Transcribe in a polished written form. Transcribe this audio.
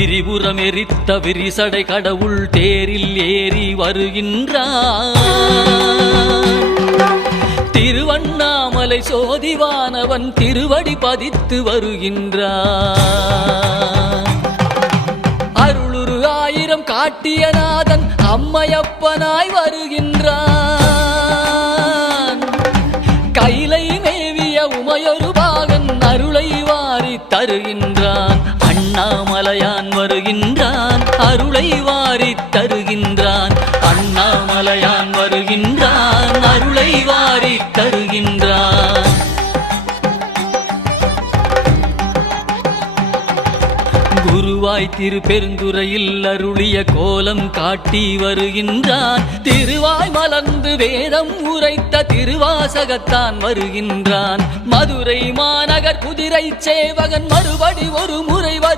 திரிபுரம் எரித்த விரிசடை கடவுள் தேரில் ஏறி வருகின்றான். திருவண்ணாமலை சோதிவானவன் திருவடி பதித்து வருகின்றான். அருளுரு ஆயிரம் காட்டிய நாதன் அம்மையப்பனாய் வருகின்றான். கைலை மேவிய உமையொரு பாகன் அருளை வாரி தருகின்றான். அண்ணாமலையான் வருகின்றான், அருளை வாரி தருகின்றான். அண்ணாமலையான் வருகின்றான், அருளை வாரி தருகின்றான். குருவாய் திருப்பெருந்துறையில் அருளிய கோலம் காட்டி வருகின்றான். திருவாய் மலர்ந்து வேதம் உரைத்த திருவாசகத்தான் வருகின்றான். மதுரை மாநகர் குதிரை சேவகன் மறுபடி ஒரு முறை